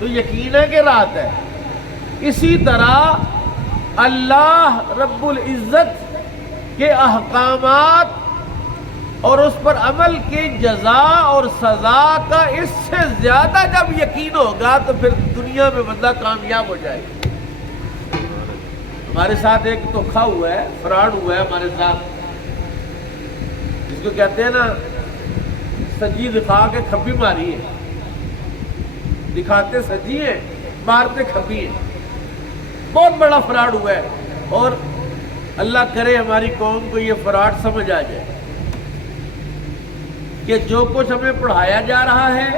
تو یقین ہے کہ رات ہے۔ اسی طرح اللہ رب العزت کے احکامات اور اس پر عمل کی جزا اور سزا کا اس سے زیادہ جب یقین ہوگا تو پھر دنیا میں بندہ کامیاب ہو جائے گا۔ ہمارے ساتھ ایک دھوکا ہوا ہے، فراڈ ہوا ہے ہمارے ساتھ، جس کو کہتے ہیں نا سجی دکھا کے کھبی ماری ہے، دکھاتے سجی ہیں مارتے کھبی ہیں۔ بہت بڑا فراڈ ہوا ہے، اور اللہ کرے ہماری قوم کو یہ فراڈ سمجھ آ جائے کہ جو کچھ ہمیں پڑھایا جا رہا ہے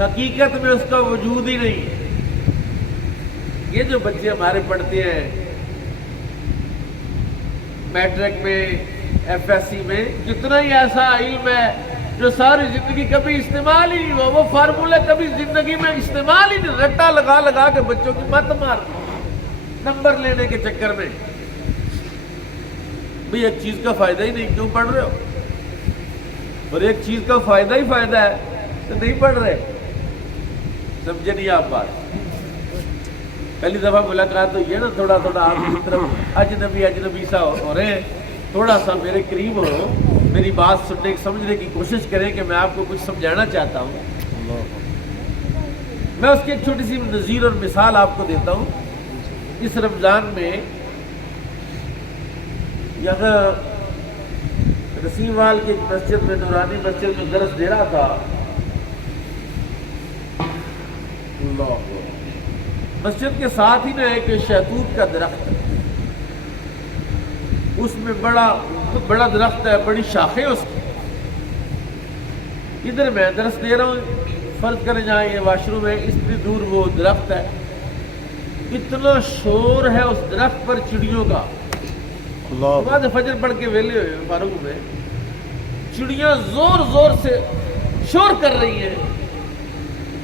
حقیقت میں اس کا وجود ہی نہیں ہے۔ یہ جو بچے ہمارے پڑھتے ہیں میٹرک میں، ایف ایس سی میں، کتنا ہی ایسا علم ہے جو ساری زندگی کبھی استعمال ہی نہیں ہوا، وہ فارمولہ کبھی زندگی میں استعمال ہی نہیں، رٹا لگا لگا کے بچوں کی مت مار نمبر لینے کے چکر میں۔ بھئی ایک چیز کا فائدہ ہی نہیں، کیوں پڑھ رہے ہو؟ اور ایک چیز کا فائدہ ہی فائدہ ہے تو نہیں پڑھ رہے۔ سمجھے نہیں آپ بات؟ پہلی دفعہ ملاقات ہوئی ہے نا، تھوڑا تھوڑا آپ کی طرف اجنبی سا ہو رہے ہیں، تھوڑا سا میرے قریب ہو، میری بات سننے سمجھنے کی کوشش کریں کہ میں آپ کو کچھ سمجھانا چاہتا ہوں۔ میں اس کی ایک چھوٹی سی نظیر اور مثال آپ کو دیتا ہوں۔ اس رمضان میں یہاں رسیم وال کی ایک مسجد میں، نورانی مسجد میں درس دے رہا تھا۔ اللہ مسجد کے ساتھ ہی نا ایک شہتوت کا درخت ہے، اس میں بڑا درخت ہے، بڑی شاخیں اس کی۔ ادھر میں درس دے رہا ہوں، فرض کریں جہاں یہ واش روم ہے، اتنی دور وہ درخت ہے، اتنا شور ہے اس درخت پر چڑیوں کا۔ بعد فجر پڑھ کے ویلے ہوئے فاروق میں، چڑیاں زور زور سے شور کر رہی ہیں،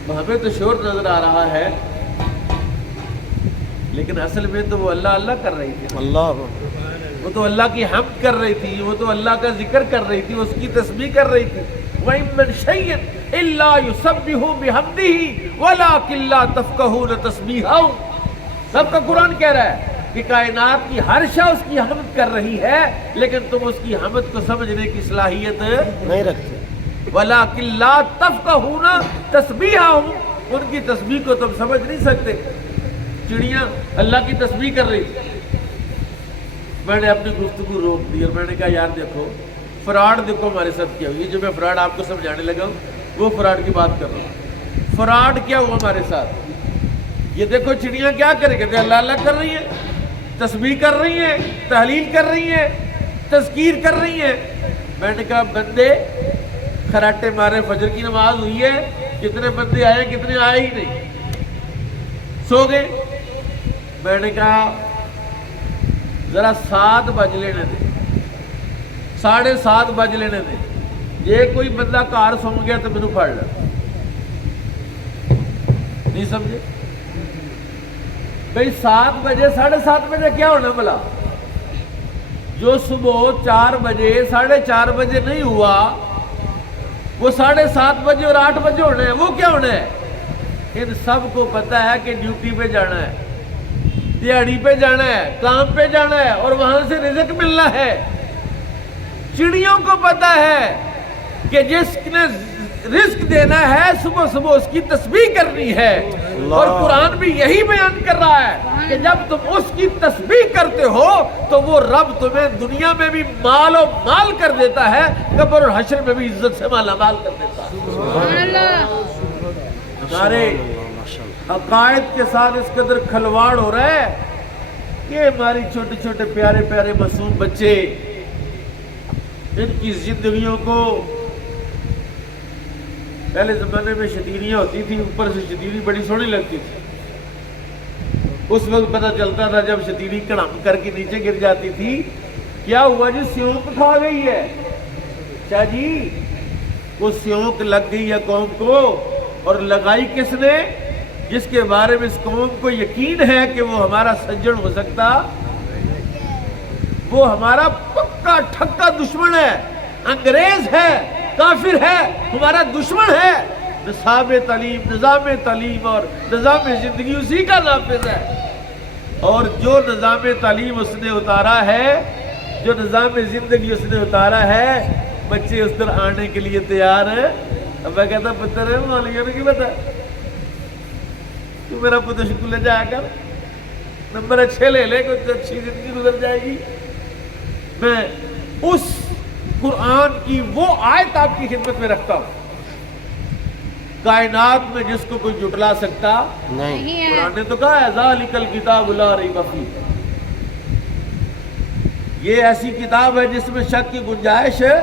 ہمیں تو شور نظر آ رہا ہے لیکن اصل میں تو وہ اللہ اللہ کر رہی تھی، وہ تو اللہ کی حمد کر رہی تھی، وہ تو اللہ کا ذکر کر رہی تھی، اس کی تسبیح کر رہی تھی۔ وَإِن مِّن شَيْءٍ إِلَّا يُسَبِّحُ بِحَمْدِهِ وَلَٰكِن لَّا تَفْقَهُونَ تَسْبِيحَهُ۔ سب کا قرآن کہہ رہا ہے کہ کائنات کی ہر شے اس کی حمد کر رہی ہے، لیکن تم اس کی حمد کو سمجھنے کی صلاحیت نہیں رکھتے۔ وَلَٰكِن لَّا تَفْقَهُونَ تَسْبِيحَهُمْ، ان کی تسبیح کو تم سمجھ نہیں سکتے۔ چڑیاں اللہ کی تسبیح کر رہی تھی۔ میں نے اپنی گفتگو روک دی اور میں نے کہا یار دیکھو فراڈ دیکھو ہمارے ساتھ کیا ہوا۔ یہ جو میں فراڈ آپ کو سمجھانے لگا ہوں وہ فراڈ کی بات کر رہا ہوں۔ فراڈ کیا ہوا ہمارے ساتھ؟ یہ دیکھو چڑیاں کیا کریں، کہتے ہیں اللہ اللہ کر رہی ہیں، تسبیح کر رہی ہیں، تحلیل کر رہی ہیں، تذکیر کر رہی ہیں۔ میں نے کہا بندے خراٹے مارے، فجر کی نماز ہوئی ہے، کتنے بندے آئے کتنے آئے ہی نہیں، سو گئے۔ میں نے کہا ذرا 7 بج لینے دے، 7:30 بج لینے دے، یہ کوئی بندہ کار سو گیا تو مینوں پڑھ لے۔ نہیں سمجھے بھئی 7 بجے 7:30 بجے کیا ہونا بلا؟ جو صبح 4 بجے 4:30 بجے نہیں ہوا وہ 7:30 بجے اور 8 بجے ہونا ہے، وہ کیا ہونا ہے؟ ان سب کو پتا ہے کہ ڈیوٹی پہ جانا ہے، دیہڑی پہ جانا ہے، کام پہ جانا ہے اور وہاں سے رزق ملنا ہے۔ چڑیوں کو پتا ہے کہ جس نے رزق دینا ہے صبح صبح اس کی تسبیح کرنی ہے، اور قرآن بھی یہی بیان کر رہا ہے کہ جب تم اس کی تسبیح کرتے ہو تو وہ رب تمہیں دنیا میں بھی مال و مال کر دیتا ہے، قبر اور حشر میں بھی عزت سے مالا مال کر دیتا ہے۔ ہمارے عقائد کے ساتھ اس قدر کھلواڑ ہو رہا ہے کہ ہماری چھوٹے چھوٹے پیارے پیارے معصوم بچے، ان کی زندگیوں کو، پہلے زمانے میں شتیریاں ہوتی تھی، اوپر سے شتیری بڑی سونی لگتی تھی، اس وقت پتہ چلتا تھا جب شتیری کڑم کر کے نیچے گر جاتی تھی کیا ہوا جی، سیونک کھا گئی ہے۔ اچھا جی، وہ سیونک لگ گئی ہے قوم کو، اور لگائی کس نے؟ جس کے بارے میں اس قوم کو یقین ہے کہ وہ ہمارا سجن ہو سکتا، وہ ہمارا پکا ٹھکا دشمن ہے، انگریز ہے، کافر ہے، ہمارا دشمن ہے، نصاب تعلیم، نظام تعلیم اور نظام زندگی اسی کا نافذ ہے. اور جو نظام تعلیم اس نے اتارا ہے، جو نظام زندگی اس نے اتارا ہے، بچے اس در آنے کے لیے تیار ہیں. اب میں کہتا پتر ہے مولویوں نے کی بتا تو میرا پتر اسکول لے جایا کر، نمبر اچھے لے لے، کوئی اچھی زندگی گزر جائے گی. میں اس قرآن کی وہ آیت آپ کی خدمت میں رکھتا ہوں کائنات میں جس کو کوئی جھٹلا سکتا نہیں ہے. قرآن نے تو کہا ہے ذالک الکتاب لا ریب فیہ، یہ ایسی کتاب ہے جس میں شک کی گنجائش ہے.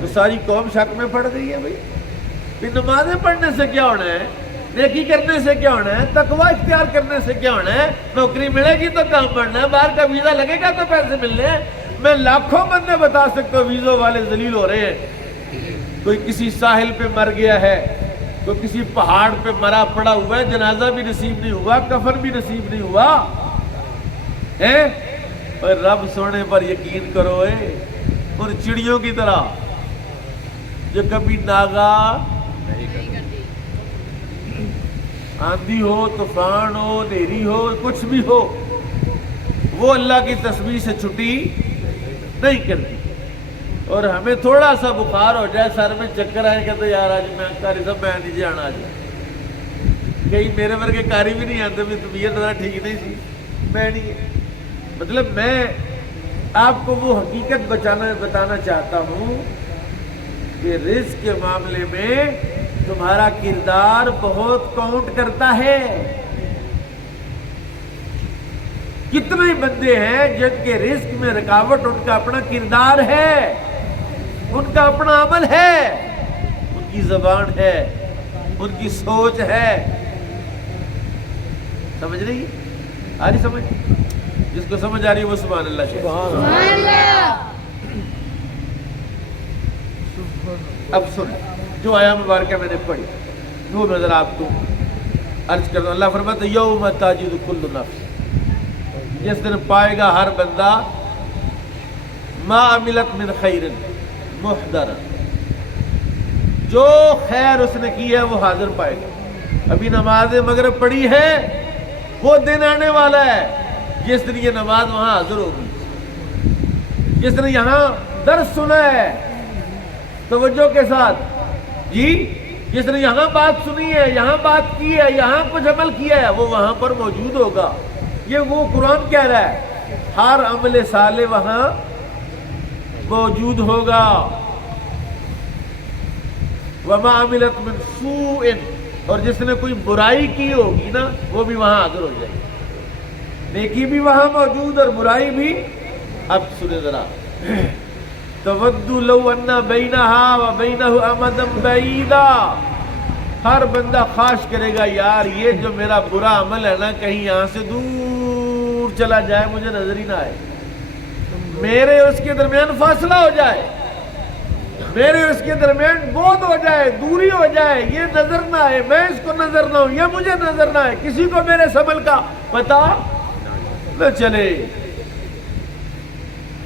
تو ساری قوم شک میں پڑ گئی ہے. بھائی پھر نمازیں پڑھنے سے کیا ہونا ہے، نیکی کرنے سے کیا ہونا ہے، تقوی اختیار کرنے سے کیا ہونا ہے، نوکری ملے گی تو کام پڑھنا ہے، باہر کا ویزا لگے گا تو پیسے ملنے ہیں. میں لاکھوں بندے بتا سکتا ہوں ویزوں والے ذلیل ہو رہے ہیں. کوئی کسی ساحل پہ مر گیا ہے، کوئی کسی پہاڑ پہ مرا پڑا ہوا ہے، جنازہ بھی نصیب نہیں ہوا، کفن بھی نصیب نہیں ہوا ہے. اور رب سونے پر یقین کرو ان چڑیوں کی طرح جو کبھی ناگا آندھی ہو، طوفان ہو، اندھیری ہو، کچھ بھی ہو، وہ اللہ کی تسبیح سے چھٹی نہیں کرتی. اور ہمیں تھوڑا سا بخار ہو جائے، سر میں چکر آئے کہ تو یار آج میں کاری صاحب میں نہیں جانا. آج کہیں میرے ورگے کاری بھی نہیں آتے، بھی طبیعت ذرا ٹھیک نہیں تھی، میں نہیں. مطلب میں آپ کو وہ حقیقت بتانا چاہتا ہوں کہ رزق کے معاملے میں تمہارا کردار بہت کاؤنٹ کرتا ہے. کتنے ہی بندے ہیں جن کے رزق میں رکاوٹ ان کا اپنا کردار ہے، ان کا اپنا عمل ہے، ان کی زبان ہے، ان کی سوچ ہے. سمجھ رہی آ رہی سمجھ؟ جس کو سمجھ آ رہی ہے وہ سبحان اللہ. سبحان اللہ. اب سن جو آیا مبارکہ میں نے پڑھی وہ نظر آپ کو عرض کرتا. اللہ فرماتا یوم تجد کل نفس، جس دن پائے گا ہر بندہ ما عملت من خیر محضرا، جو خیر اس نے کی ہے وہ حاضر پائے گا. ابھی نماز مغرب پڑھی ہے، وہ دن آنے والا ہے جس دن یہ نماز وہاں حاضر ہوگی. جس دن یہاں درس سنا ہے توجہ کے ساتھ جی، جس نے یہاں بات سنی ہے، یہاں بات کی ہے، یہاں کچھ عمل کیا ہے، وہ وہاں پر موجود ہوگا. یہ وہ قرآن کہہ رہا ہے ہر عمل صالح وہاں موجود ہوگا. وما عملت من سوء، اور جس نے کوئی برائی کی ہوگی نا وہ بھی وہاں حاضر ہو جائے گی. نیکی بھی وہاں موجود اور برائی بھی. اب سنیں ذرا تود لو ان بینہا و بینہ امدا بعیدا، ہر بندہ خواہش کرے گا یار یہ جو میرا برا عمل ہے نا کہیں یہاں سے دور چلا جائے، مجھے نظر ہی نہ آئے، میرے اس کے درمیان فاصلہ ہو جائے، میرے اس کے درمیان بعد ہو جائے، دوری ہو جائے، یہ نظر نہ آئے، میں اس کو نظر نہ ہوں، یہ مجھے نظر نہ آئے، کسی کو میرے عمل کا پتہ نہ چلے.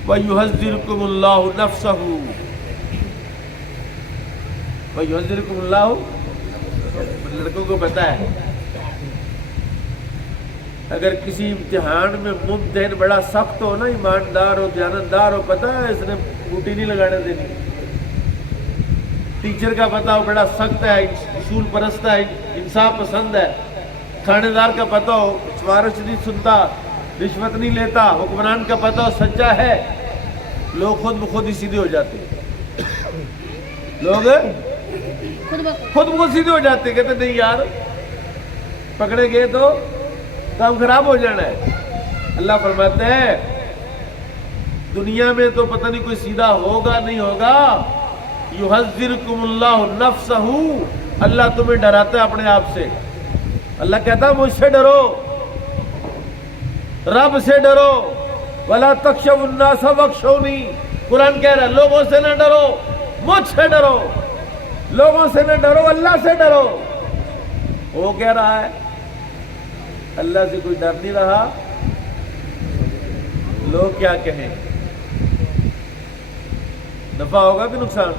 وَيُحَذِّرُكُمُ اللَّهُ نَفْسَهُ، وَيُحَذِّرُكُمُ اللَّهُ، لڑکوں کو پتہ ہے اگر کسی امتحان میں ممتحن بڑا سخت ہو نا، ایماندار ہو، دیانتدار ہو، پتہ ہے اس نے بوٹی نہیں لگانے دینی. ٹیچر کا پتہ ہو بڑا سخت ہے، اصول پرست ہے، انصاف پسند ہے. تھانے دار کا پتہ ہو سفارش نہیں سنتا، رشوت نہیں لیتا. حکمران کا پتہ ہو سچا ہے، لوگ خود بخود ہی سیدھے ہو جاتے ہیں. لوگ خود بخود سیدھے ہو جاتے ہیں، کہتے نہیں یار پکڑے گئے تو کام خراب ہو جانا ہے. اللہ فرماتے ہیں دنیا میں تو پتہ نہیں کوئی سیدھا ہوگا نہیں ہوگا. یحذرکم اللہ نفسہ، اللہ تمہیں ڈراتا ہے اپنے آپ سے. اللہ کہتا ہے مجھ سے ڈرو، رب سے ڈرو. ولا تخشوا الناس واخشونی، قرآن کہہ رہا ہے لوگوں سے نہ ڈرو، مجھ سے ڈرو. لوگوں سے نہ ڈرو، اللہ سے ڈرو. وہ کہہ رہا ہے اللہ سے کوئی ڈر نہیں رہا، لوگ کیا کہیں، نفع ہوگا کہ نقصان؟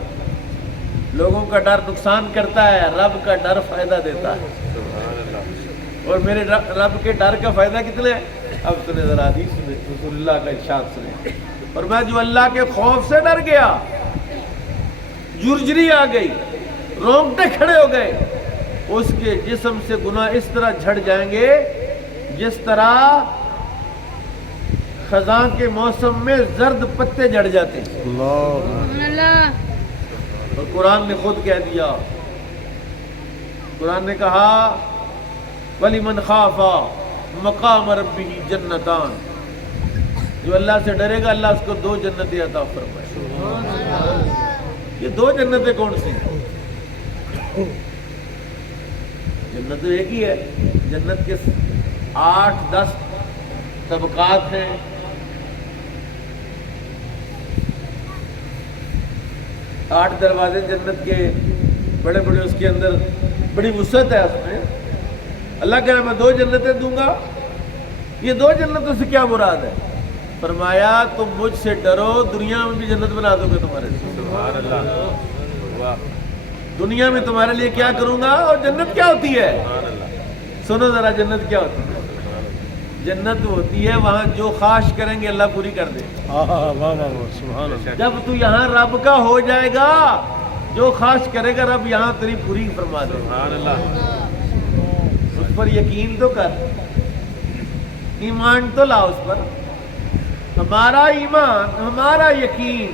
لوگوں کا ڈر نقصان کرتا ہے، رب کا ڈر فائدہ دیتا ہے۔ اور میرے رب کے ڈر کا فائدہ کتنا ہے؟ اب سنے ذرا حدیث میں رسول اللہ کا ارشاد سنے، اور میں جو اللہ کے خوف سے ڈر گیا، جرجری آ گئی، رونگٹے کھڑے ہو گئے، اس کے جسم سے گناہ اس طرح جھڑ جائیں گے جس طرح خزاں کے موسم میں زرد پتے جھڑ جاتے ہیں۔ اللہ، اور قرآن نے خود کہہ دیا، قرآن نے کہا وَلِمَنْ خَافَ مَقَامَ رَبِّهِ جَنَّتَانِ، جو اللہ سے ڈرے گا اللہ اس کو 2 جنتیں عطا فرمائے۔ یہ 2 جنتیں کون سی ہیں؟ جنت تو ایک ہی ہے، جنت کے 8-10 طبقات ہیں، 8 دروازے جنت کے بڑے بڑے، اس کے اندر بڑی وسعت ہے، اس میں اللہ کہہ رہا ہے میں 2 جنتیں دوں گا۔ یہ 2 جنتوں سے کیا مراد ہے؟ فرمایا تم مجھ سے ڈرو، دنیا میں بھی جنت بنا دو گے تمہارے لیے، سبحان اللہ، دنیا میں تمہارے لیے کیا کروں گا۔ اور جنت کیا ہوتی ہے؟ سنو ذرا، جنت کیا ہوتی ہے؟ جنت ہوتی ہے وہاں جو خواہش کریں گے اللہ پوری کر دے۔ جب تو یہاں رب کا ہو جائے گا، جو خواہش کرے گا رب یہاں تیری پوری فرما دے۔ اس پر یقین تو کر، ایمان تو لا اس پر۔ ہمارا ایمان، ہمارا یقین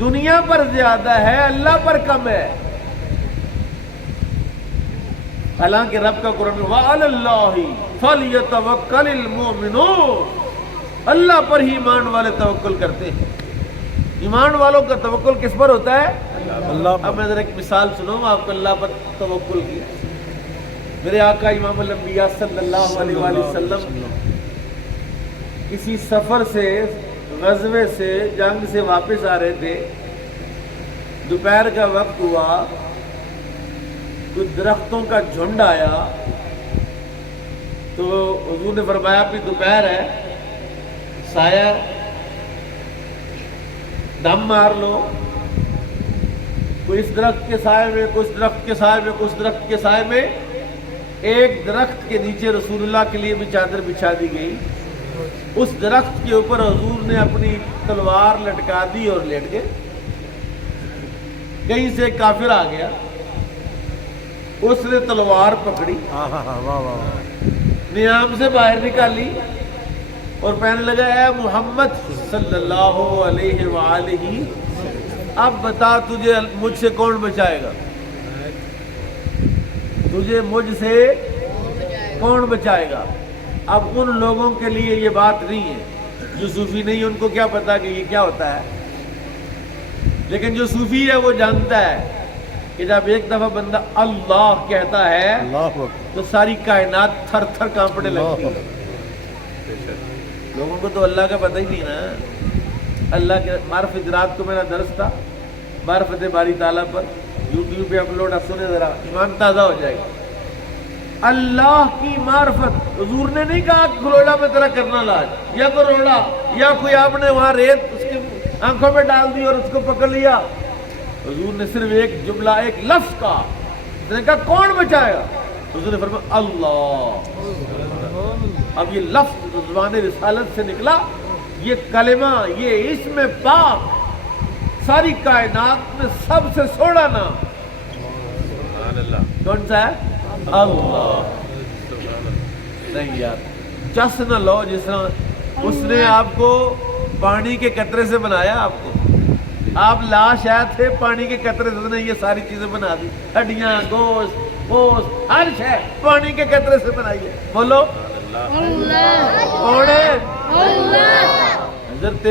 دنیا پر زیادہ ہے، اللہ پر کم ہے۔ حالانکہ رب کا قرآن وَعَلَى اللَّهِ فَلْيَتَوَكَّلِ الْمُؤْمِنُونَ، اللہ پر ہی ایمان والے توکل کرتے ہیں۔ ایمان والوں کا توکل کس پر ہوتا ہے؟ اللہ پر۔ اب میں ذرا ایک مثال سنوں، آپ کو اللہ پر توکل کی۔ میرے آقا امام الانبیاء صلی اللہ علیہ وآلہ وسلم کسی سفر سے، غزوے سے، جنگ سے واپس آ رہے تھے، دوپہر کا وقت ہوا، کچھ درختوں کا جھنڈ آیا، تو حضور نے فرمایا کہ دوپہر ہے، سایہ دم مار لو، کوئی اس درخت کے سائے میں، کچھ درخت کے سائے میں، کچھ درخت کے سائے میں۔ ایک درخت کے نیچے رسول اللہ کے لیے بھی چادر بچھا دی گئی، اس درخت کے اوپر حضور نے اپنی تلوار لٹکا دی اور لیٹ گئے۔ کہیں سے کافر آ گیا، اس نے تلوار پکڑی، نیام سے باہر نکالی اور کہنے لگا اے محمد صلی اللہ علیہ وآلہ، اب بتا تجھے مجھ سے کون بچائے گا؟ تجھے مجھ سے کون بچائے گا؟ اب ان لوگوں کے لیے یہ بات نہیں ہے، جو صوفی نہیں ان کو کیا پتا کہ یہ کیا ہوتا ہے، لیکن جو صوفی ہے وہ جانتا ہے کہ جب ایک دفعہ بندہ اللہ کہتا ہے تو ساری کائنات تھر تھر کانپنے لگتی ہے۔ لوگوں کو تو اللہ کا پتہ ہی نہیں نا۔ اللہ کے معرفت، رات کو میرا درس تھا معرفت باری تعالیٰ پر، یوٹیوب پہ اپلوڈ ہے، سنے ذرا، ایمان تازہ ہو جائے گا۔ اللہ کی معرفت، حضور نے نہیں کہا کہ کھلوڑا میں تیرا کرنا لاج، یا کروڑا، یا کوئی آپ نے وہاں ریت اس کی آنکھوں میں ڈال دی اور اس کو پکڑ لیا۔ حضور نے صرف ایک جملہ، ایک لفظ کہا، اس نے کہا کون بچائے گا؟ حضور نے فرمایا اللہ۔ اب یہ لفظ زبان رسالت سے نکلا، یہ کلمہ، یہ اسم پاک ساری کائنات میں سب سے سوڑا نام کون سا ہے؟ اللہ۔ نہیں یار، چس نہ لو، جس طرح اس نے آپ کو پانی کے قطرے سے بنایا، آپ کو، آپ لاش آئے تھے پانی کے قطرے سے، اس نے یہ ساری چیزیں بنا دی، ہڈیاں، گوشت، ہر شے پانی کے قطرے سے بنائی ہے۔ بولو کون ہے؟ حضرت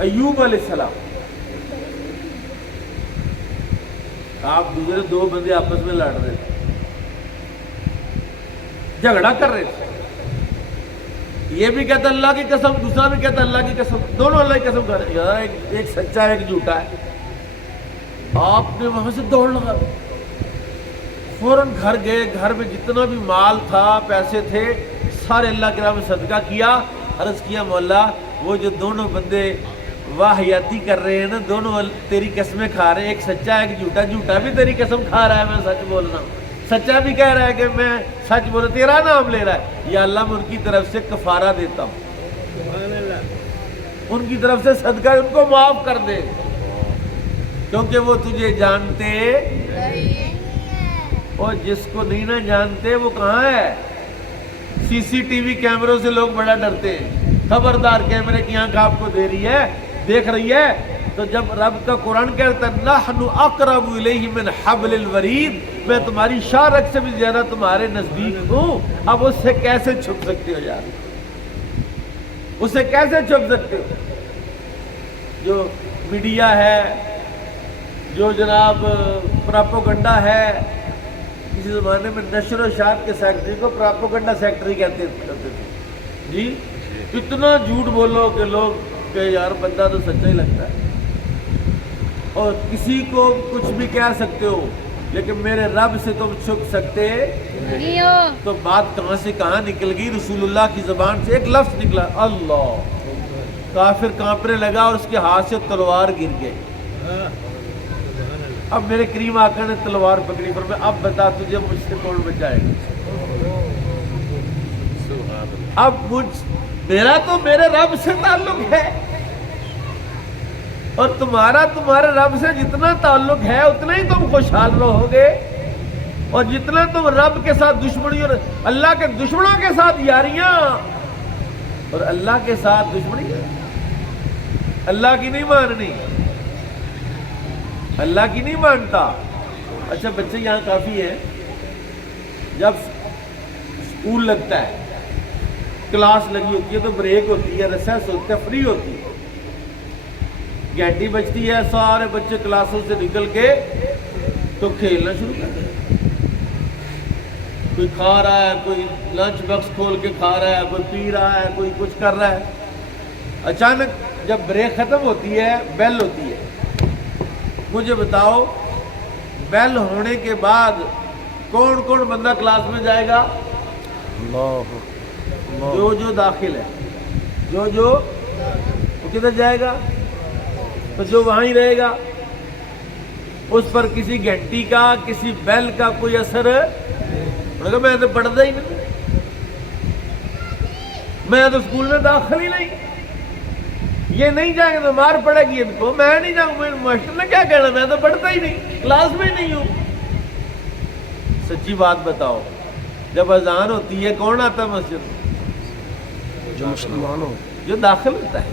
ایوب علیہ السلام، آپ دوسرے 2 بندے آپس میں لڑ رہے تھے، جھگڑا کر رہے تھے، یہ بھی کہتا اللہ کی قسم، دوسرا بھی کہتا اللہ کی قسم، دونوں اللہ کی قسم کر رہے ہیں، ایک سچا ہے ایک جھوٹا ہے۔ آپ نے وہاں سے دوڑ لگا، فوراً گھر گئے، گھر میں جتنا بھی مال تھا، پیسے تھے، سارے اللہ کے راہ میں صدقہ کیا، عرض کیا مولا وہ جو دونوں بندے واہیاتی کر رہے ہیں نا، دونوں تیری قسمیں کھا رہے ہیں، ایک سچا ایک جھوٹا، جھوٹا بھی تیری قسم کھا رہا ہے میں سچ بول رہا ہوں، سچا بھی کہہ رہا ہے کہ میں سچ بول رہا، تیرا نام لے رہا ہے، یا اللہ میں ان کی طرف سے کفارہ دیتا ہوں، ان کی طرف سے صدقہ ان کو معاف کر دے، کیونکہ وہ تجھے جانتے، اور جس کو نہیں نہ جانتے وہ کہاں ہے؟ سی سی ٹی وی کیمروں سے لوگ بڑا ڈرتے ہیں، خبردار کیمرے کی آنکھ آپ کو دے رہی ہے، دیکھ رہی ہے، تو جب رب کا قرآن کہتا ہے نحن اقرب الیہ من حبل الورید، میں تمہاری شارک سے بھی زیادہ تمہارے نزدیک ہوں، اب اس سے کیسے چھپ سکتے ہو یار؟ اس سے کیسے چھپ سکتے ہو؟ جو میڈیا ہے، جو جناب پراپوگنڈا ہے، کسی زمانے میں نشر و اشاعت کے سیکٹری کو پراپوگنڈا سیکٹری کہتے تھے جی، اتنا جھوٹ بولو کہ لوگ کہ یار بندہ تو سچا ہی لگتا ہے، اور کسی کو کچھ بھی کہہ سکتے ہو، لیکن میرے رب سے تم چھپ سکتے نہیں ہو، تو بات کہاں سے کہاں نکل گئی؟ رسول اللہ کی زبان سے ایک لفظ نکلا اللہ، کافر کانپنے لگا اور اس کے ہاتھ سے تلوار گر گئی۔ اب میرے کریم آقا نے تلوار پکڑی، پر میں اب بتا تجھے مجھ سے کون بچائے گا؟ اب میرا تو میرے رب سے تعلق ہے، اور تمہارا تمہارے رب سے جتنا تعلق ہے اتنا ہی تم خوشحال رہو گے، اور جتنا تم رب کے ساتھ دشمنی اور اللہ کے دشمنوں کے ساتھ یاریاں اور اللہ کے ساتھ دشمنی، اللہ کی نہیں ماننی، اللہ کی نہیں مانتا۔ اچھا بچے یہاں کافی ہیں، جب اسکول لگتا ہے، کلاس لگی ہوتی ہے تو بریک ہوتی ہے، ریسیس ہوتی ہے، فری ہوتی ہے، گھنٹی بجتی ہے، سارے بچے کلاسوں سے نکل کے تو کھیلنا شروع کر دیں، کوئی کھا رہا ہے، کوئی لنچ باکس کھول کے کھا رہا ہے، کوئی پی رہا ہے، کوئی کچھ کر رہا ہے۔ اچانک جب بریک ختم ہوتی ہے، بیل ہوتی ہے، مجھے بتاؤ بیل ہونے کے بعد کون کون بندہ کلاس میں جائے گا؟ جو داخل ہے، جو وہ کدھر جائے گا؟ تو جو وہاں ہی رہے گا، اس پر کسی گھنٹی کا کسی بیل کا کوئی اثر میں تو پڑھتا ہی نہیں، میں تو اسکول میں داخل ہی نہیں، یہ نہیں جائیں گے تو مار پڑے گی ان کو، میں نہیں جاؤں گا، ماسٹر نے کیا کہنا، میں تو پڑھتا ہی نہیں، کلاس میں نہیں ہوں۔ سچی بات بتاؤ، جب اذان ہوتی ہے کون آتا ہے مسجد؟ جو مسلمان ہو، جو داخل ہوتا ہے۔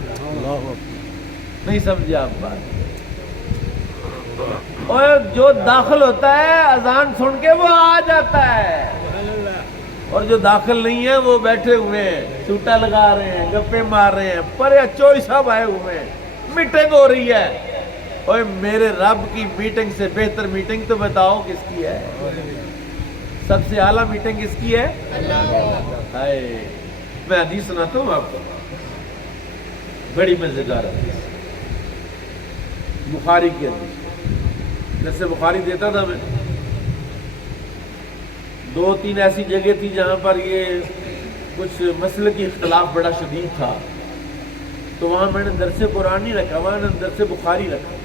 نہیں سمجھے آپ بات؟ اور جو داخل ہوتا ہے اذان سن کے وہ آ جاتا ہے، اور جو داخل نہیں ہے وہ بیٹھے ہوئے ہیں، چوٹا لگا رہے ہیں، گپے مار رہے ہیں، پر چوئی صاحب آئے ہوئے ہیں، میٹنگ ہو رہی ہے۔ اور میرے رب کی میٹنگ سے بہتر میٹنگ تو بتاؤ کس کی ہے؟ سب سے اعلیٰ میٹنگ کس کی ہے؟ ہائے، میں حدیث سناتا ہوں آپ کو، بڑی مزیدار حدیث، بخاری کی حدیث، جیسے بخاری دیتا تھا میں، 2-3 ایسی جگہ تھی جہاں پر یہ کچھ مسئلے کی اختلاف بڑا شدید تھا، تو وہاں میں نے درس قرآن نہیں رکھا، وہاں نے درس بخاری رکھا۔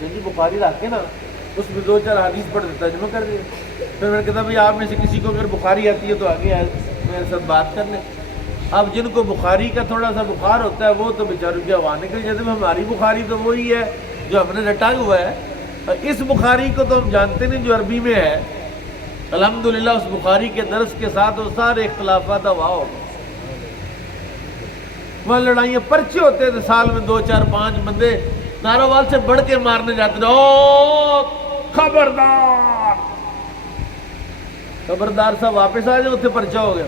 جی بخاری رکھ کے نا اس میں 2-4 حدیث پڑھ دیتا، جمع کر دیا، پھر میں نے کہا بھائی آپ میں سے کسی کو اگر بخاری آتی ہے تو آگے میرے ساتھ بات کر لیں۔ اب جن کو بخاری کا تھوڑا سا بخار ہوتا ہے وہ تو بیچاروں کی ہوا نکل جاتی ہے، ہماری بخاری تو وہی ہے جو ہم نے رٹا ہوا ہے، اس بخاری کو تو ہم جانتے نہیں جو عربی میں ہے۔ الحمدللہ اس بخاری کے درس کے ساتھ وہ سارے اختلافات ہوا ہو گئے، وہاں لڑائیاں، پرچے ہوتے تھے سال میں 2-4-5 بندے ناروال سے بڑھ کے مارنے جاتے تھے، او خبردار، خبردار صاحب واپس آ جائے، اتنے پرچہ ہو گیا،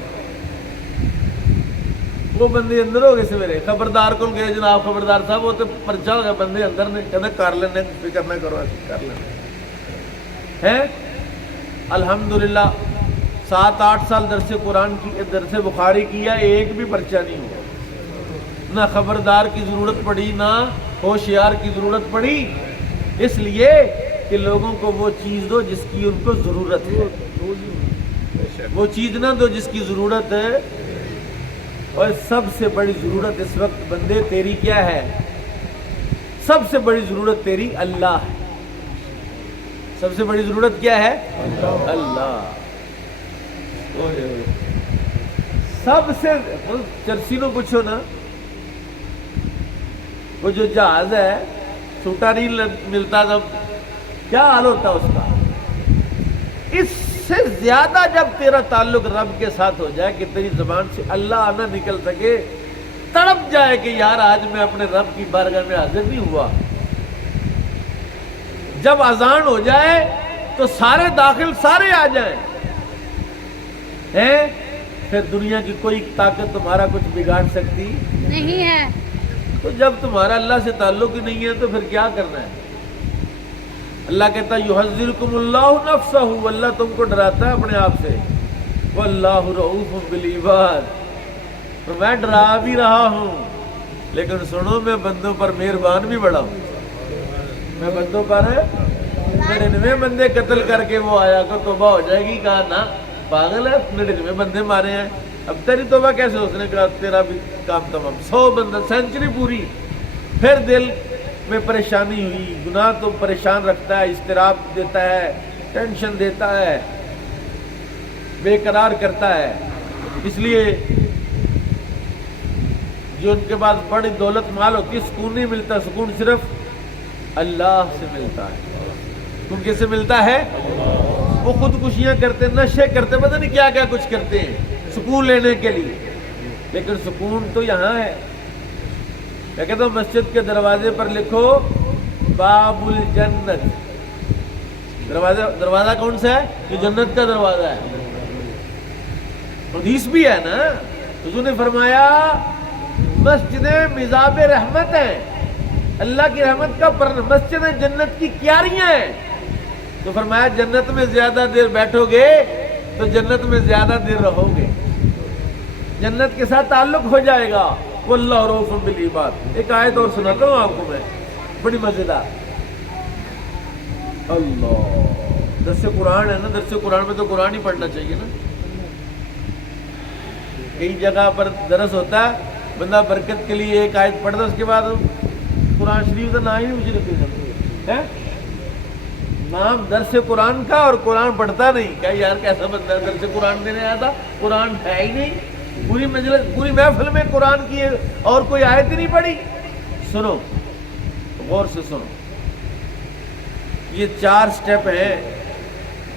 وہ بندے اندر ہو گئے سویرے، خبردار کو گئے جناب خبردار صاحب وہ تو پرچہ ہو گیا، بندے اندر نے کہتے کر لینے، فکر نہ کرو، کر لینے ہے۔ الحمدللہ 7-8 سال درس قرآن کی، درس بخاری کیا، ایک بھی پرچہ نہیں ہوا، نہ خبردار کی ضرورت پڑی، نہ ہوشیار کی ضرورت پڑی، اس لیے کہ لوگوں کو وہ چیز دو جس کی ان کو ضرورت ہے، وہ چیز نہ دو جس کی ضرورت ہے اور سب سے بڑی ضرورت اس وقت بندے تیری کیا ہے؟ سب سے بڑی ضرورت تیری اللہ ہے. سب سے بڑی ضرورت کیا ہے؟ اللہ. سب سے چرسی نو پوچھو نا، وہ جو جہاز ہے چھوٹا نہیں ملتا جب کیا حال ہوتا اس کا. اس سے زیادہ جب تیرا تعلق رب کے ساتھ ہو جائے کہ تیری زبان سے اللہ نہ نکل سکے، تڑپ جائے کہ یار آج میں اپنے رب کی بارگاہ میں حاضر نہیں ہوا. جب اذان ہو جائے تو سارے داخل سارے آ جائیں، ہیں پھر دنیا کی کوئی طاقت تمہارا کچھ بگاڑ سکتی نہیں ہے. تو جب تمہارا اللہ سے تعلق ہی نہیں ہے تو پھر کیا کرنا ہے؟ اللہ کہتا ہے یحذرکم اللہ نفسہ، اللہ تم کو ڈراتا ہے اپنے آپ سے. واللہ رؤوف بالعباد، تو میں ڈرا بھی رہا ہوں لیکن سنو میں بندوں پر مہربان بھی بڑا ہوں. میں بندوں پر 99 بندے قتل کر کے وہ آیا کہ توبہ ہو جائے گی، کہا نا پاگل ہے، 99 بندے مارے ہیں، اب تیری توبہ کیسے؟ اس نے کہا تیرا بھی کام تمام. 100 بندہ، سینچری پوری. پھر دل میں پریشانی ہوئی. گناہ تو پریشان رکھتا ہے، اضطراب دیتا ہے، ٹینشن دیتا ہے، بے قرار کرتا ہے. اس لیے جو ان کے پاس بڑی دولت مال ہوتی ہے سکون نہیں ملتا. سکون صرف اللہ سے ملتا ہے. سکون کس سے ملتا ہے؟ وہ خودکشیاں کرتے، نشے کرتے، پتہ نہیں کیا کیا کچھ کرتے ہیں سکون لینے کے لیے، لیکن سکون تو یہاں ہے. میں کہتا ہوں مسجد کے دروازے پر لکھو باب الجنت. دروازہ کون سا ہے؟ یہ جنت کا دروازہ ہے. حدیث بھی ہے نا، حضور نے فرمایا مسجدیں مزاب رحمت ہیں، اللہ کی رحمت کا مسجدیں جنت کی کیاریاں ہیں. تو فرمایا جنت میں زیادہ دیر بیٹھو گے تو جنت میں زیادہ دیر رہو گے، جنت کے ساتھ تعلق ہو جائے گا. واللہ رؤوف بالعباد. ایک آیت اور سناتا ہوں آپ کو میں، بڑی مزیدار. اللہ، درس قرآن ہے نا، درس قرآن میں تو قرآن ہی پڑھنا چاہیے نا. کئی جگہ پر درس ہوتا ہے، بندہ برکت کے لیے ایک آیت پڑھتا، اس کے بعد قرآن شریف کا نام ہی مجھے رکھتے ہیں، نام درس قرآن کا اور قرآن پڑھتا نہیں. کیا یار کیسا بندہ ہے، درس قرآن دینے آیا تھا قرآن ہے ہی نہیں. پوری مجلس، پوری محفل میں قرآن کی اور کوئی آیت ہی نہیں پڑھی. سنو غور سے سنو، یہ 4 سٹیپ ہیں،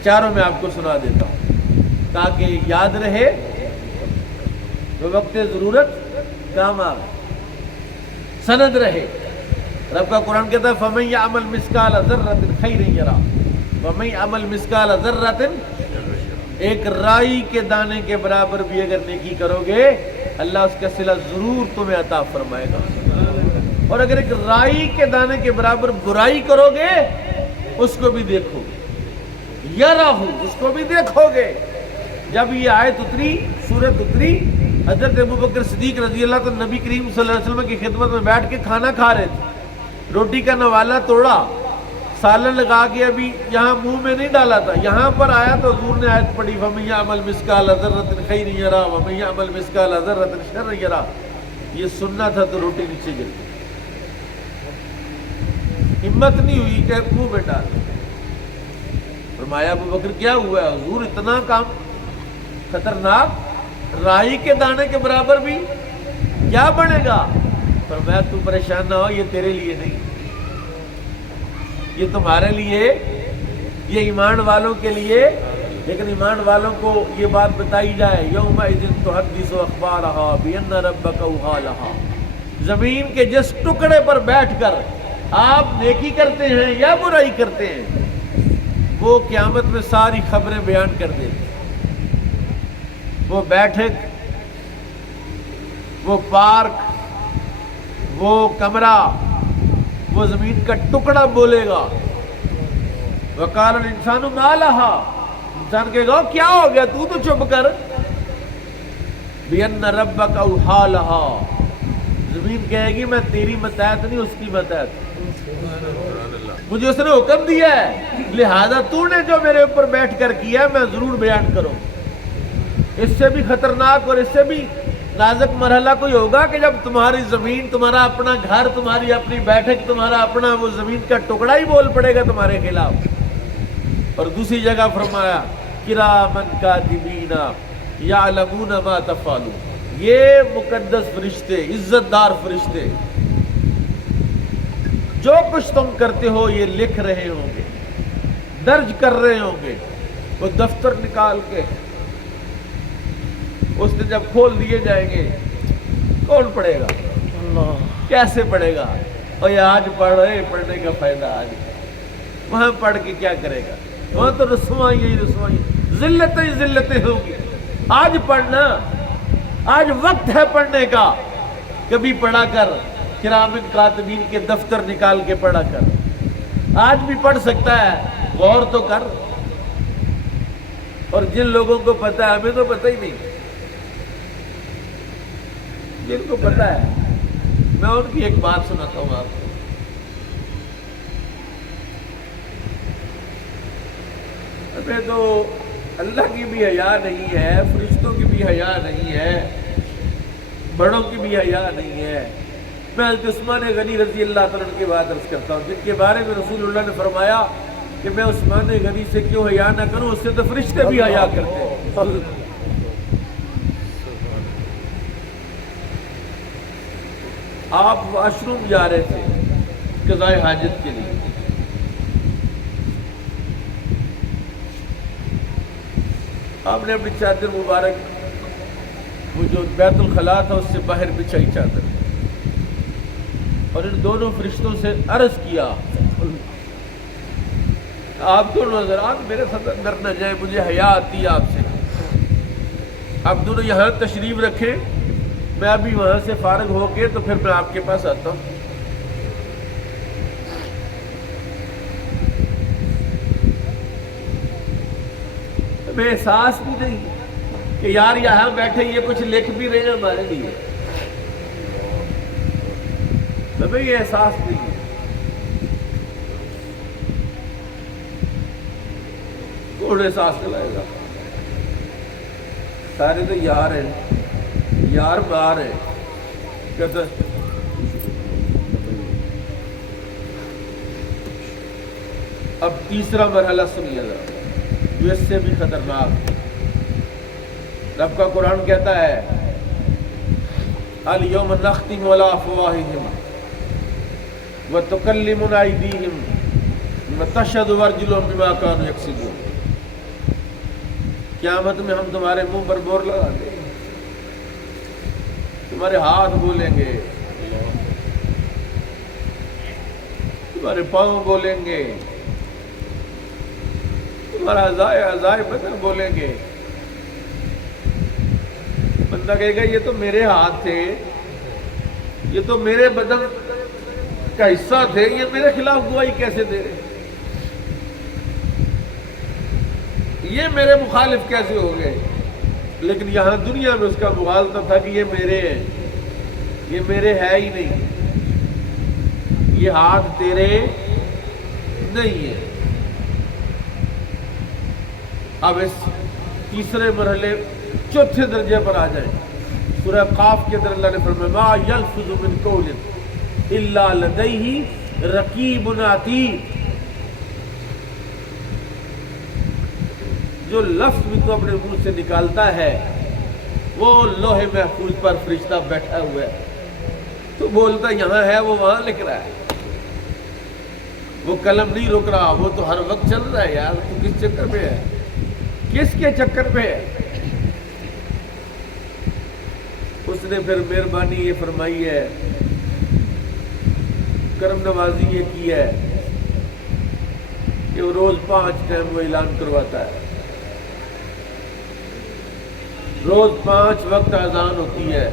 چاروں میں آپ کو سنا دیتا ہوں تاکہ یاد رہے، وقت ضرورت کام آئے، سند رہے. رب کا قرآن کہتا ہے فَمَن يَعْمَلْ مِثْقَالَ ذَرَّةٍ خَيْرًا يَرَهُ وَمَن يَعْمَلْ مِثْقَالَ ذَرَّةٍ، ایک رائی کے دانے کے برابر بھی اگر نیکی کرو گے اللہ اس کا صلہ ضرور تمہیں عطا فرمائے گا. اور اگر ایک رائی کے دانے کے برابر برائی کرو گے اس کو بھی دیکھو گے، یراہو، اس کو بھی دیکھو گے. جب یہ آیت اتری، سورت اتری، حضرت ابوبکر صدیق رضی اللہ عنہ نبی کریم صلی اللہ علیہ وسلم کی خدمت میں بیٹھ کے کھانا کھا رہے تھے. روٹی کا نوالا توڑا، سالن لگا کے ابھی یہاں منہ میں نہیں ڈالا تھا، یہاں پر آیا تو حضور نے آیت پڑھی فَمَن يَعْمَلْ مِثْقَالَ ذَرَّةٍ خَيْرًا يَرَهُ وَمَن يَعْمَلْ مِثْقَالَ ذَرَّةٍ شَرًّا يَرَهُ. یہ سننا تھا تو روٹی نیچے گر گئی. ہمت نہیں ہوئی کہ منہ میں ڈال. فرمایا ابوبکر کیا ہوا ہے؟ حضور اتنا کام خطرناک، رائی کے دانے کے برابر بھی کیا بنے گا؟ فرمایا تو پریشان نہ ہو، یہ تیرے لیے نہیں، یہ تمہارے لیے، یہ ایمان والوں کے لیے. لیکن ایمان والوں کو یہ بات بتائی جائے یومئذ تحدث اخبارها بان ربک اوحی لها. زمین کے جس ٹکڑے پر بیٹھ کر آپ نیکی کرتے ہیں یا برائی کرتے ہیں وہ قیامت میں ساری خبریں بیان کر دے. وہ بیٹھک، وہ پارک، وہ کمرہ، وہ زمین کا ٹکڑا بولے گا وقال الانسان ما لها، انسان کہے گا کیا ہو گیا، تو چپ کر. بِأَنَّ رَبَّكَ أَوْحَىٰ لَهَا، زمین کہے گی میں تیری متحد نہیں اس کی متحد، مجھے اس نے حکم دیا ہے لہذا تو نے جو میرے اوپر بیٹھ کر کیا میں ضرور بیان کروں. اس سے بھی خطرناک اور اس سے بھی نازک مرحلہ کوئی ہوگا کہ جب تمہاری زمین، تمہارا اپنا گھر، تمہاری اپنی بیٹھک، تمہارا اپنا وہ زمین کا ٹکڑا ہی بول پڑے گا تمہارے خلاف؟ اور دوسری جگہ فرمایا کرامن کاتبین یعلمون ما تفعلون، یہ مقدس فرشتے، عزت دار فرشتے، جو کچھ تم کرتے ہو یہ لکھ رہے ہوں گے، درج کر رہے ہوں گے۔ وہ دفتر نکال کے اس دن جب کھول دیے جائیں گے، کون پڑھے گا؟ اللہ۔ کیسے پڑھے گا؟ اور یہ آج پڑھ رہے، پڑھنے کا فائدہ آج، وہاں پڑھ کے کیا کرے گا؟ وہاں تو رسوائی ہی رسوائی، ذلتیں ذلتیں ہوگی۔ آج پڑھنا، آج وقت ہے پڑھنے کا، کبھی پڑھا کر، کرامن کاتبین کے دفتر نکال کے پڑھا کر۔ آج بھی پڑھ سکتا ہے، غور تو کر۔ اور جن لوگوں کو پتہ ہے، ہمیں تو پتہ ہی نہیں، جن کو پتہ ہے، میں ان کی ایک بات سناتا ہوں آپ کو۔ ہمیں تو اللہ کی بھی حیا نہیں ہے، فرشتوں کی بھی حیا نہیں ہے، بڑوں کی بھی حیا نہیں ہے۔ میں حضرت عثمان غنی رضی اللہ تعالیٰ عنہ کی بات عرض کرتا ہوں، جن کے بارے میں رسول اللہ نے فرمایا کہ میں عثمان غنی سے کیوں حیا نہ کروں، اس سے تو فرشتے بھی حیا کرتے ہیں۔ آپ واش روم جا رہے تھے قضائے حاجت کے لیے، آپ نے اپنی چادر مبارک، وہ جو بیت الخلاء تھا اس سے باہر بچھائی چادر، اور ان دونوں فرشتوں سے عرض کیا آپ دونوں نظر آ میرے ساتھ اندر نہ جائیں، مجھے حیا آتی ہے آپ سے، آپ دونوں یہاں تشریف رکھیں، میں ابھی وہاں سے فارغ ہو کے تو پھر میں آپ کے پاس آتا ہوں۔ ہمیں احساس بھی نہیں کہ یار یہاں بیٹھے یہ کچھ لکھ بھی رہے ہیں ہمارے لیے، ہمیں یہ احساس نہیں ہے۔ کون احساس دلائے گا؟ سارے تو یار ہیں، یار بار ہے۔ کہتا اب تیسرا مرحلہ سنیے ذرا، جو اس سے بھی خطرناک۔ رب کا قرآن کہتا ہے الیوم نختم علی افواہہم وتکلمنا ایدیہم وتشہد ارجلہم بما کانوا یکسبون۔ قیامت میں ہم تمہارے منہ پر مہر لگا دیں گے، تمہارے ہاتھ بولیں گے، تمہارے پاؤں بولیں گے، تمہارا اعضائے بدن بولیں گے۔ بندہ کہے گا یہ تو میرے ہاتھ تھے، یہ تو میرے بدن کا حصہ تھے، یہ میرے خلاف گواہی کیسے دے رہے، یہ میرے مخالف کیسے ہو گئے؟ لیکن یہاں دنیا میں اس کا مغالطہ تھا کہ یہ میرے ہیں، یہ میرے ہے ہی نہیں، یہ ہاتھ تیرے نہیں ہے۔ اب اس تیسرے مرحلے چوتھے درجے پر آ جائیں۔ سورہ قاف کے اندر اللہ نے فرمایا ما یلفظ من قول الا لدیہ رقیب عتید، جو لفظ بھی تو اپنے منہ سے نکالتا ہے وہ لوح محفوظ پر فرشتہ بیٹھا ہوا ہے، تو بولتا یہاں ہے وہ وہاں لکھ رہا ہے، وہ قلم نہیں رک رہا، وہ تو ہر وقت چل رہا ہے۔ یار تو کس چکر میں ہے، کس کے چکر میں ہے؟ اس نے پھر مہربانی یہ فرمائی ہے، کرم نوازی یہ کی ہے کہ وہ روز 5 ٹائم وہ اعلان کرواتا ہے، روز 5 وقت اذان ہوتی ہے،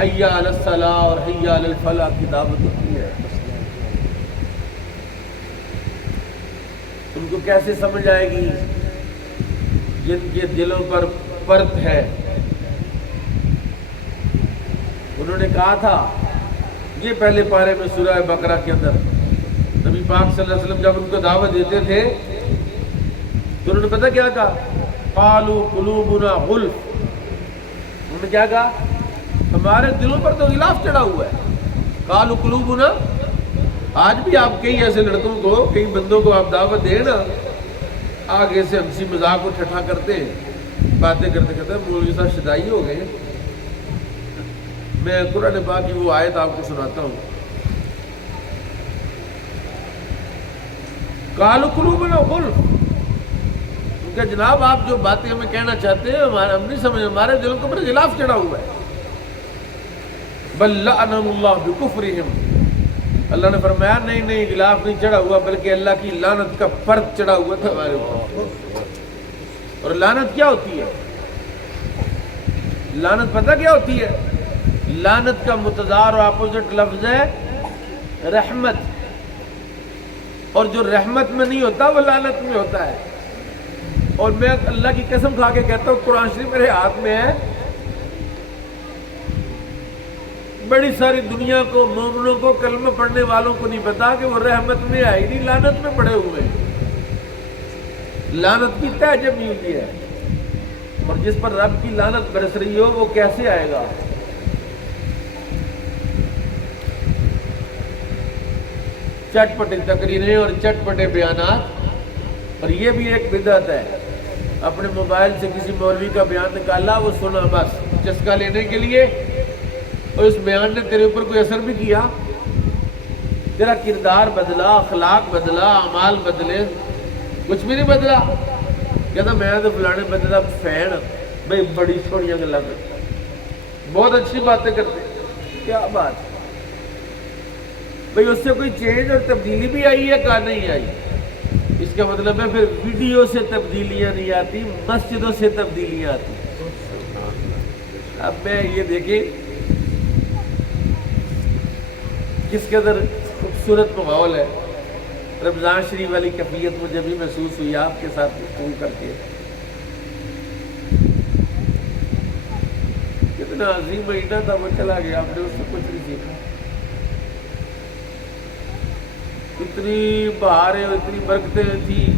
حی علی الصلاۃ اور حی علی الفلاح کی دعوت ہوتی ہے۔ ان کو کیسے سمجھ آئے گی؟ جن کے دلوں پر پرت ہے۔ انہوں نے کہا تھا یہ پہلے پارے میں سورہ بقرہ کے اندر نبی پاک صلی اللہ علیہ وسلم جب ان کو دعوت دیتے تھے تو انہوں نے پتہ کیا کہا؟ قالوا قلوبنا غلف انہوں نے کیا کہا؟ ہمارے دلوں پر تو غلاف چڑھا ہوا ہے. قالوا قلوبنا. آج بھی آپ کئی ایسے لڑکوں کو، کئی بندوں کو آپ دعوت دیں نا، آگے سے ہنسی مذاق کو ٹھٹھا کرتے ہیں، باتیں کرتے کرتے مولوی صاحب شدائی ہو گئے. میں قرآن پاک کی وہ آیت آپ کو سناتا ہوں. قالوا قلوبنا غلف. ان کا جناب آپ جو باتیں ہمیں کہنا چاہتے ہیں ہم نہیں سمجھ، ہمارے دلوں کے اوپر غلاف چڑھا ہوا ہے. بل لعنهم اللہ بکفرہم. اللہ نے فرمایا نہیں غلاف نہیں چڑھا ہوا، بلکہ اللہ کی لعنت کا پرد چڑھا ہوا تھا ہمارے اوپر. اور لعنت کیا ہوتی ہے؟ لعنت پتہ کیا ہوتی ہے؟ لعنت کا متضاد اور اپوزٹ لفظ ہے رحمت، اور جو رحمت میں نہیں ہوتا وہ لعنت میں ہوتا ہے. اور میں اللہ کی قسم کھا کے کہتا ہوں، قرآن شریف میرے ہاتھ میں ہے، بڑی ساری دنیا کو، مومنوں کو، کلمہ پڑھنے والوں کو نہیں پتا کہ وہ رحمت میں آئی نہیں، لعنت میں پڑے ہوئے ہیں. لعنت کی طے جب ہوئی ہے، اور جس پر رب کی لعنت برس رہی ہو وہ کیسے آئے گا؟ چٹ پٹے تقریریں اور چٹ پٹے بیانات. اور یہ بھی ایک بدعت ہے. اپنے موبائل سے کسی مولوی کا بیان نکالا، وہ سنا بس چسکا لینے کے لیے، اور اس بیان نے تیرے اوپر کوئی اثر بھی کیا؟ تیرا کردار بدلا، اخلاق بدلا، اعمال بدلے؟ کچھ بھی نہیں بدلا. کہتا میں تو فلانے بدلا فین بھائی، بڑی سونی گلا کرتا، بہت اچھی باتیں کرتے. کیا بات بھائی، اس سے کوئی چینج اور تبدیلی بھی آئی ہے کہ نہیں آئی؟ اس کا مطلب ہے پھر ویڈیو سے تبدیلیاں نہیں آتی، مسجدوں سے تبدیلیاں آتی. اب میں یہ دیکھیں کس قدر خوبصورت ماحول ہے. رمضان شریف والی کیفیت مجھے بھی محسوس ہوئی آپ کے ساتھ گفتگو کر کے. کتنا عظیم مہینہ تھا، وہ چلا گیا، ہم نے اس سے کچھ نہیں سیکھا. اتنی بہاریں، اتنی برکتیں تھیں،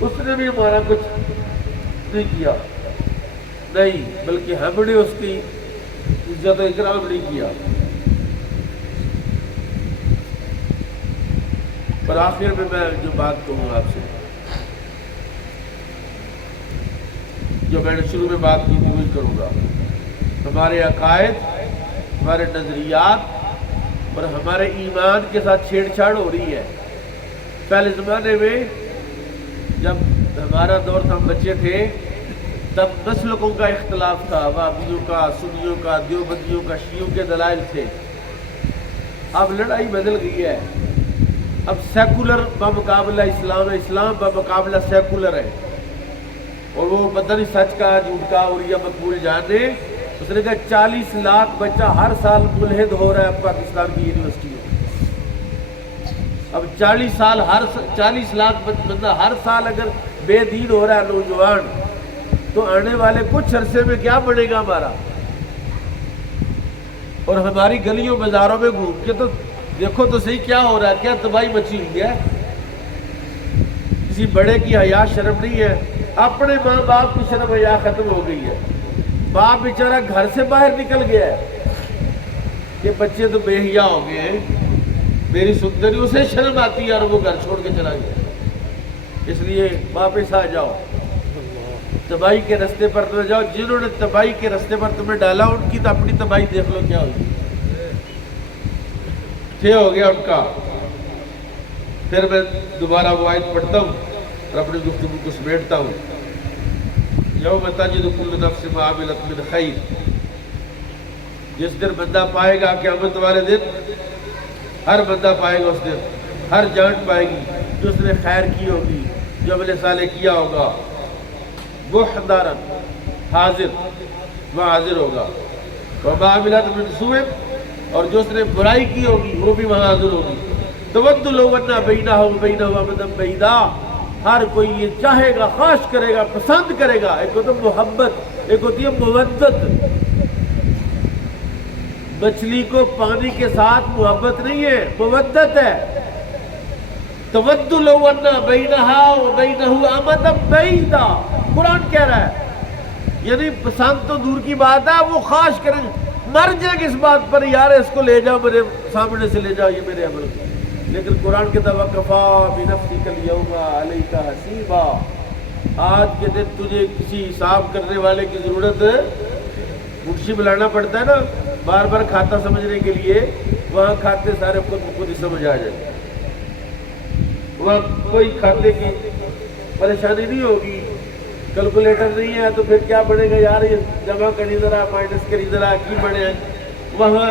اس نے بھی ہمارا کچھ نہیں کیا، نہیں بلکہ ہم نے اس کی عزت و اکرام نہیں کیا. پر آخر میں جو بات کہوں آپ سے، جو میں نے شروع میں بات کی تھی وہی کروں گا. ہمارے عقائد، ہمارے نظریات اور ہمارے ایمان کے ساتھ چھیڑ چھاڑ ہو رہی ہے. پہلے زمانے میں جب ہمارا دور تھا، ہم بچے تھے، تب مسلکوں کا اختلاف تھا، وہابیوں کا، سنیوں کا، دیوبندیوں کا، شیعوں کے دلائل تھے. اب لڑائی بدل گئی ہے. اب سیکولر بمقابلہ اسلام ہے، اسلام بمقابلہ سیکولر ہے. اور وہ پتہ نہیں سچ کا جھوٹ کا، اور یہ مقبول جانے. اس نے کہا 40 لاکھ بچہ ہر سال ملحد ہو رہا ہے پاکستان کی یونیورسٹیوں میں. اب 40 لاکھ بندہ ہر سال اگر بے دین ہو رہا ہے نوجوان، تو آنے والے کچھ عرصے میں کیا بنے گا ہمارا؟ اور ہماری گلیوں بازاروں میں گھوم کے تو دیکھو تو صحیح کیا ہو رہا ہے، کیا تباہی مچی ہوئی ہے. کسی بڑے کی حیا شرم نہیں ہے. اپنے ماں باپ کی شرم حیا ختم ہو گئی ہے. باپ بیچارہ گھر سے باہر نکل گیا ہے کہ بچے تو بے حیا ہو گئے ہیں، میری سندری، اسے شرم آتی ہے اور وہ گھر چھوڑ کے چلا گیا. اس لیے واپس آ جاؤ، تباہی کے رستے پر نہ جاؤ. جنہوں نے تباہی کے رستے پر تمہیں ڈالا، ان کی تو اپنی تباہی دیکھ لو کیا ہوئی. ہو گیا ان کا. پھر میں دوبارہ وہ آیت پڑھتا ہوں اور اپنی گفتگو کو سمیٹتا ہوں. یوم تجد کل نفس ما عملت من خیر. جس دن بندہ پائے گا قیامت والے دن، ہر بندہ پائے گا اس دن، ہر جان پائے گی جو اس نے خیر کی ہوگی، جو عمل صالح کیا ہوگا. محضرا، حاضر، وہ حاضر ہوگا. وما عملت من سوء، اور جو اس نے برائی کی ہوگی وہ بھی وہاں حاضر ہوگی. تود لو ان بینہ وبینہ امدا بعیدا. ہر کوئی یہ چاہے گا، خواہش کرے گا، پسند کرے گا. ایک ہوتا محبت، ایک ہوتی ہے مودت. مچھلی کو پانی کے ساتھ محبت نہیں ہے، مودت ہے. تود لو ان بینہ وبینہ امدا بعیدا. قرآن کہہ رہا ہے یعنی پسند تو دور کی بات ہے، وہ خواہش کریں مر جائیں اس بات پر یار اس کو لے جاؤ میرے سامنے سے لے جاؤ، یہ میرے عمل کو. لیکن قرآن کے توقفا بنفسک اليوم علیک حسیبا، آج کے دن تجھے کسی حساب کرنے والے کی ضرورت، منشی بلانا پڑتا ہے نا بار بار کھاتا سمجھنے کے لیے، وہاں کھاتے سارے خود ہی سمجھ آ جائے، وہاں کوئی کھاتے کی پریشانی نہیں ہوگی. کیلکولیٹر نہیں ہے تو پھر کیا بنے گا یار، یہ جمع کری ذرا مائنس کری ذرا کی بنے ہیں، وہاں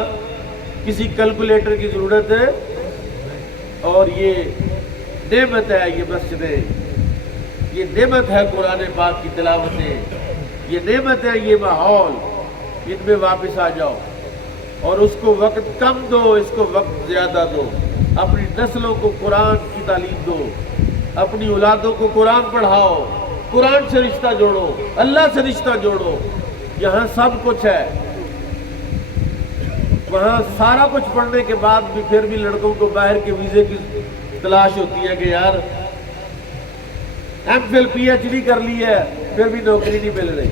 کسی کیلکولیٹر کی ضرورت ہے. اور یہ نعمت ہے، یہ مسجدیں، یہ نعمت ہے قرآن پاک کی تلاوتیں، یہ نعمت ہے یہ ماحول، ان میں واپس آ جاؤ اور اس کو وقت کم دو، اس کو وقت زیادہ دو. اپنی نسلوں کو قرآن کی تعلیم دو، اپنی اولادوں کو قرآن پڑھاؤ، قرآن سے رشتہ جوڑو، اللہ سے رشتہ جوڑو. یہاں سب کچھ ہے، وہاں سارا کچھ پڑھنے کے بعد بھی پھر بھی لڑکوں کو باہر کے ویزے کی تلاش ہوتی ہے کہ یار M Phil P H D کر لی ہے پھر بھی نوکری نہیں مل رہی.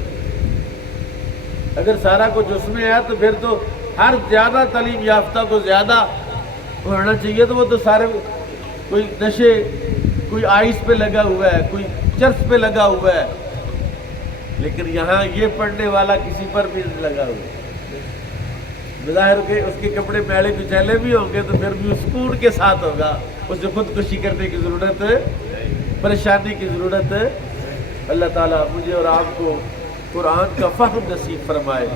اگر سارا کچھ اس میں ہے تو پھر تو ہر زیادہ تعلیم یافتہ کو زیادہ ہونا چاہیے. تو وہ تو سارے کوئی نشے، کوئی آئس پہ لگا ہوا ہے، کوئی چرس پہ لگا ہوا ہے، لیکن یہاں یہ پڑھنے والا کسی پر بھی نہیں لگا ہوا ہے. بظاہر کے اس کے کپڑے میلے کچیلے بھی ہوں گے تو پھر بھی سکون کے ساتھ ہوگا، اسے خودکشی کرنے کی ضرورت ہے، پریشانی کی ضرورت ہے. اللہ تعالیٰ مجھے اور آپ کو قرآن کا فہم نصیب فرمائے.